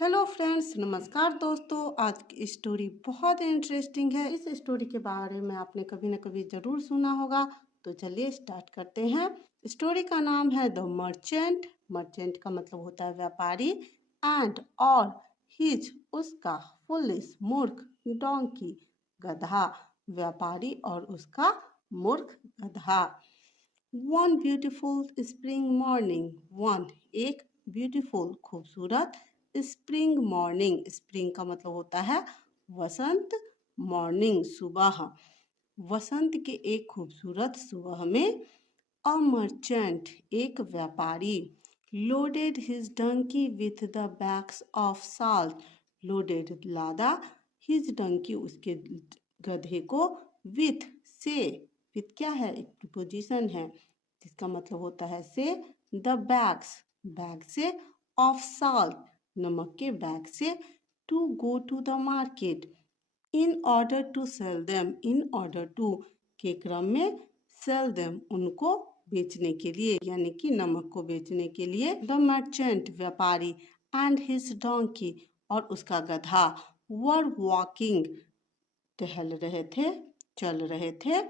Hello friends, नमस्कार दोस्तों। आज की स्टोरी बहुत इंटरेस्टिंग है। इस स्टोरी के बारे में आपने कभी न कभी ज़रूर सुना होगा। तो चलिए स्टार्ट करते हैं। स्टोरी का नाम है द मर्चेंट। मर्चेंट का मतलब होता है व्यापारी। एंड और हिज उसका, फुलिश मूर्ख, डोंकी गधा। व्यापारी और उसका मूर्ख गधा। One beautiful spring morning. One एक ब्यूटीफुल खूबसूरत स्प्रिंग मॉर्निंग। स्प्रिंग का मतलब होता है वसंत। मॉर्निंग सुबह। वसंत के एक खूबसूरत सुबह में अ मर्चेंट एक व्यापारी loaded his donkey with the bags of salt. Loaded लादा, हिज डंकी उसके गधे को, विथ से। विथ क्या है? एक प्रीपोजिशन है जिसका मतलब होता है से। द बैग्स बैग से, ऑफ साल्ट नमक के बैग से, to go to the market in order to sell them. In order to के क्रम में, सेल देम उनको बेचने के लिए, यानी कि नमक को बेचने के लिए। द मर्चेंट व्यापारी एंड हिज डोंकी और उसका गधा वर वॉकिंग टहल रहे थे, चल रहे थे।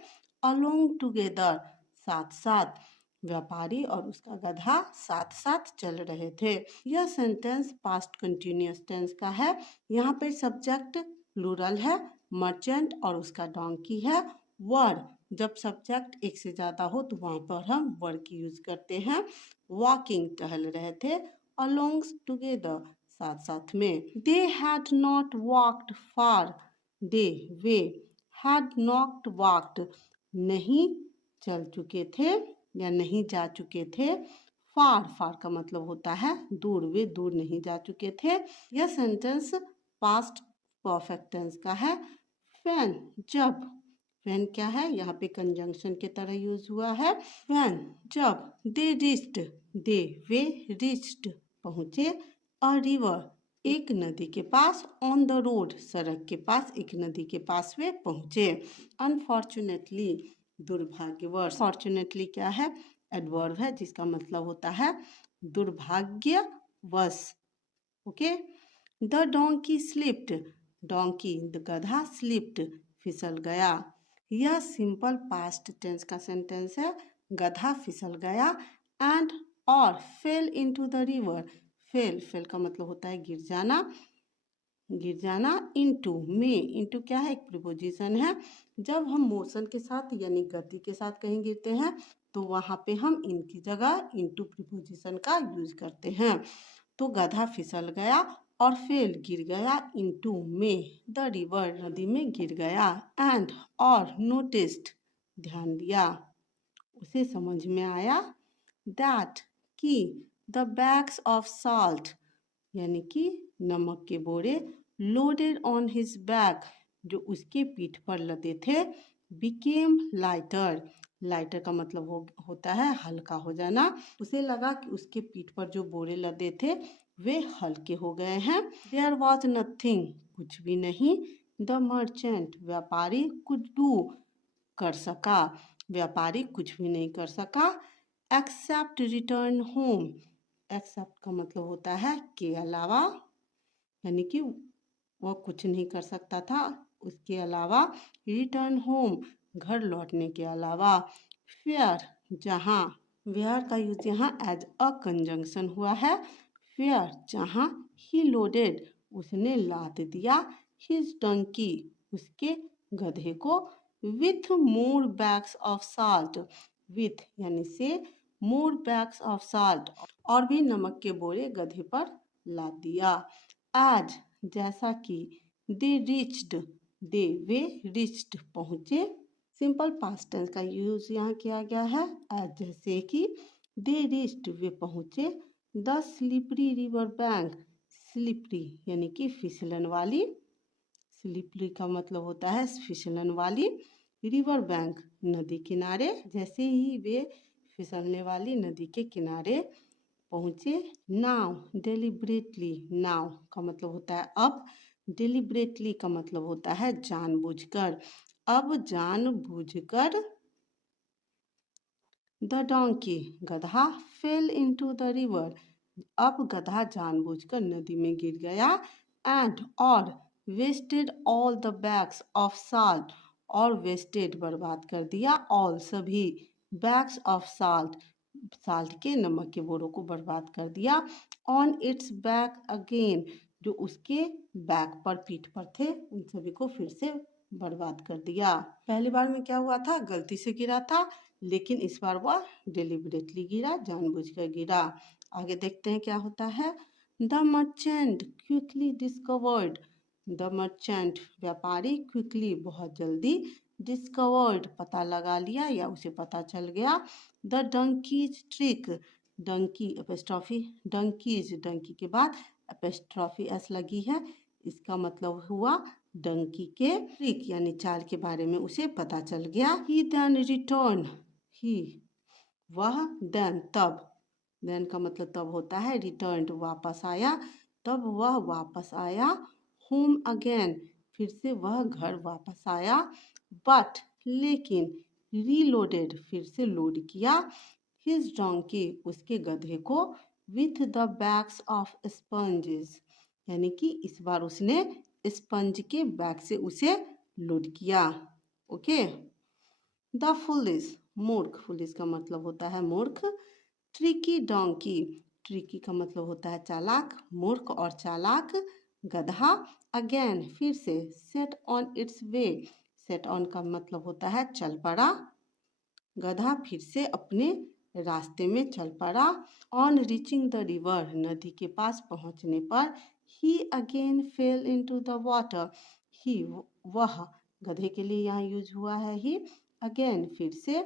अलोंग टुगेदर साथ साथ। व्यापारी और उसका गधा साथ साथ चल रहे थे। यह सेंटेंस पास्ट कंटिन्यूअस टेंस का है। यहाँ पे सब्जेक्ट प्लूरल है, मर्चेंट और उसका डोंकी है। वर जब सब्जेक्ट एक से ज़्यादा हो तो वहाँ पर हम वर की यूज करते हैं। वॉकिंग टहल रहे थे। अलोंग टुगेदर साथ साथ में। They had not walked far. They way, had not walked नहीं चल चुके थे या नहीं जा चुके थे। फार फार का मतलब होता है दूर। वे दूर नहीं जा चुके थे। यह सेंटेंस पास्ट परफेक्ट टेंस का है। व्हेन जब। व्हेन क्या है? यहाँ पे कंजंक्शन के तरह यूज हुआ है। व्हेन जब। दे रिच्ड दे वे रिच्ड पहुँचे। अ रिवर एक नदी के पास। ऑन द रोड सड़क के पास, एक नदी के पास वे पहुँचे। अनफॉर्चुनेटली दुर्भाग्यवश। फॉर्चुनेटली क्या है? एडवर्ब है जिसका मतलब होता है दुर्भाग्यवश। Okay. The donkey slipped. Donkey गधा स्लिप्ड फिसल गया। यह सिंपल पास्ट टेंस का सेंटेंस है। गधा फिसल गया। एंड और fail into the river. Fail fail का मतलब होता है गिर जाना। गिर जाना। इनटू में, इनटू क्या है? एक प्रीपोजिशन है। जब हम मोशन के साथ यानी गति के साथ कहीं गिरते हैं तो वहाँ पे हम इनकी जगह इनटू प्रीपोजिशन का यूज करते हैं। तो गधा फिसल गया और फेल गिर गया। इनटू में द रिवर नदी में गिर गया। एंड और नोटिस्ड ध्यान दिया, उसे समझ में आया। दैट कि द बैग्स ऑफ साल्ट यानी कि नमक के बोरे, लोडेड ऑन हिज बैक जो उसके पीठ पर लदे थे, बिकेम लाइटर। लाइटर का मतलब होता है हल्का हो जाना। उसे लगा कि उसके पीठ पर जो बोरे लदे थे वे हल्के हो गए हैं। देयर वॉज नथिंग कुछ भी नहीं। द मर्चेंट व्यापारी कुड डू कर सका। व्यापारी कुछ भी नहीं कर सका। Accept return home. एक्सेप्ट का मतलब होता है के अलावा, यानी कि वह कुछ नहीं कर सकता था उसके अलावा। रिटर्न होम घर लौटने के अलावा। फेयर जहाँ। वेयर का यूज यहाँ एज अ कंजंक्शन हुआ है। फेयर जहाँ। ही लोडेड उसने लाद दिया। हिज डंकी उसके गधे को। With more bags of salt. With यानी से, मोर बैग्स ऑफ साल्ट और भी नमक के बोरे गधे पर लाद दिया। आज जैसा कि। दे रिच्ड दे वे रिच्ड पहुँचे। सिंपल पास्ट टेंस का यूज यहाँ किया गया है। आज जैसे कि। दे रिच्ड वे पहुँचे। The slippery river bank. Slippery यानी कि फिसलन वाली। स्लिपरी का मतलब होता है फिसलन वाली। रिवर बैंक नदी किनारे। जैसे ही वे फिसलने वाली नदी के किनारे पहुँचे। नाव डेलिब्रेटली, नाव का मतलब होता है अब। डेलिब्रेटली का मतलब होता है जानबूझकर। अब जानबूझकर। द डोंकी गधा फेल इनटू द रिवर अब गधा जानबूझकर नदी में गिर गया एंड और wasted all the bags of salt, और वेस्टेड बर्बाद कर दिया, ऑल सभी, बैग्स ऑफ साल्ट साल्ट के नमक के बोरों को बर्बाद कर दिया, ऑन इट्स बैक अगेन जो उसके बैक पर पीठ पर थे उन सभी को फिर से बर्बाद कर दिया। पहली बार में क्या हुआ था, गलती से गिरा था, लेकिन इस बार वह डिलिबरेटली गिरा, जानबूझकर गिरा। आगे देखते हैं क्या होता है। The merchant quickly discovered, the merchant व्यापारी, क्विकली बहुत जल्दी, डिस्कवर्ड पता लगा लिया या उसे पता चल गया, the donkey's trick, donkey apostrophe, donkey's donkey के बाद एपिस्ट्रॉफी एस लगी है, इसका मतलब हुआ डंकी के ट्रिक यानी चाल के बारे में उसे पता चल गया। ही देन रिटर्न, ही वह, देन तब, देन का मतलब तब होता है, रिटर्न वापस आया, तब वह वापस आया, होम अगेन फिर से वह घर वापस आया, बट लेकिन, रीलोडेड फिर से लोड किया, हिज डोंकी उसके गधे को, with the bags of sponges यानी कि इस बार उसने स्पंज के बैग से उसे लोड किया। ओके। द फुलिस, मूर्ख, फुलिस का मतलब होता है मूर्ख, ट्रिकी डोंकी, ट्रिकी का मतलब होता है चालाक, मूर्ख और चालाक गधा, अगेन फिर से, set on it's way, set on का मतलब होता है चल पड़ा, गधा फिर से अपने रास्ते में चल पड़ा, ऑन रीचिंग द रिवर नदी के पास पहुंचने पर, he again fell into the water, he वह गधे के लिए यहाँ यूज हुआ है ही, अगेन फिर से,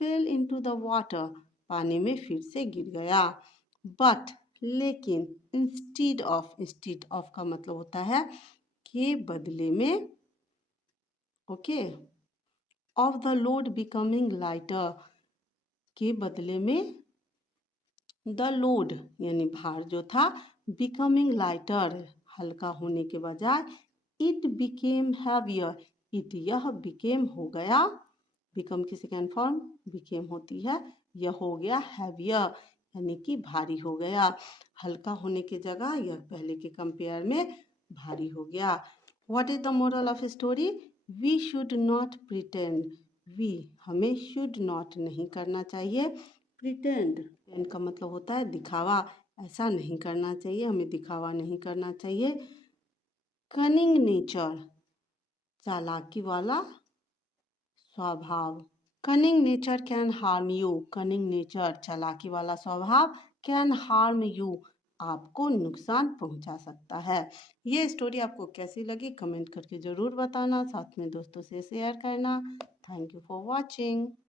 फेल इनटू द वाटर पानी में फिर से गिर गया, बट लेकिन, इंस्टीड ऑफ का मतलब होता है के बदले में, okay, of the load becoming lighter के बदले में, द लोड यानी भार जो था, बिकमिंग लाइटर हल्का होने के बजाय, इट बिकेम हैवियर, इट यह बिकेम हो गया, बिकम की सेकेंड फॉर्म बिकेम होती है, यह हो गया हैवियर यानी कि भारी हो गया, हल्का होने की जगह यह पहले के कंपेयर में भारी हो गया। What is the moral of story, we should not pretend, we हमें शुड नॉट नहीं करना चाहिए, प्रिटेंड प्रिटेंड का मतलब होता है दिखावा, ऐसा नहीं करना चाहिए, हमें दिखावा नहीं करना चाहिए, कनिंग नेचर चालाकी वाला स्वभाव, cunning nature can harm you, cunning nature चालाकी वाला स्वभाव, कैन हार्म यू आपको नुकसान पहुंचा सकता है। ये स्टोरी आपको कैसी लगी कमेंट करके ज़रूर बताना, साथ में दोस्तों से शेयर करना। Thank you for watching.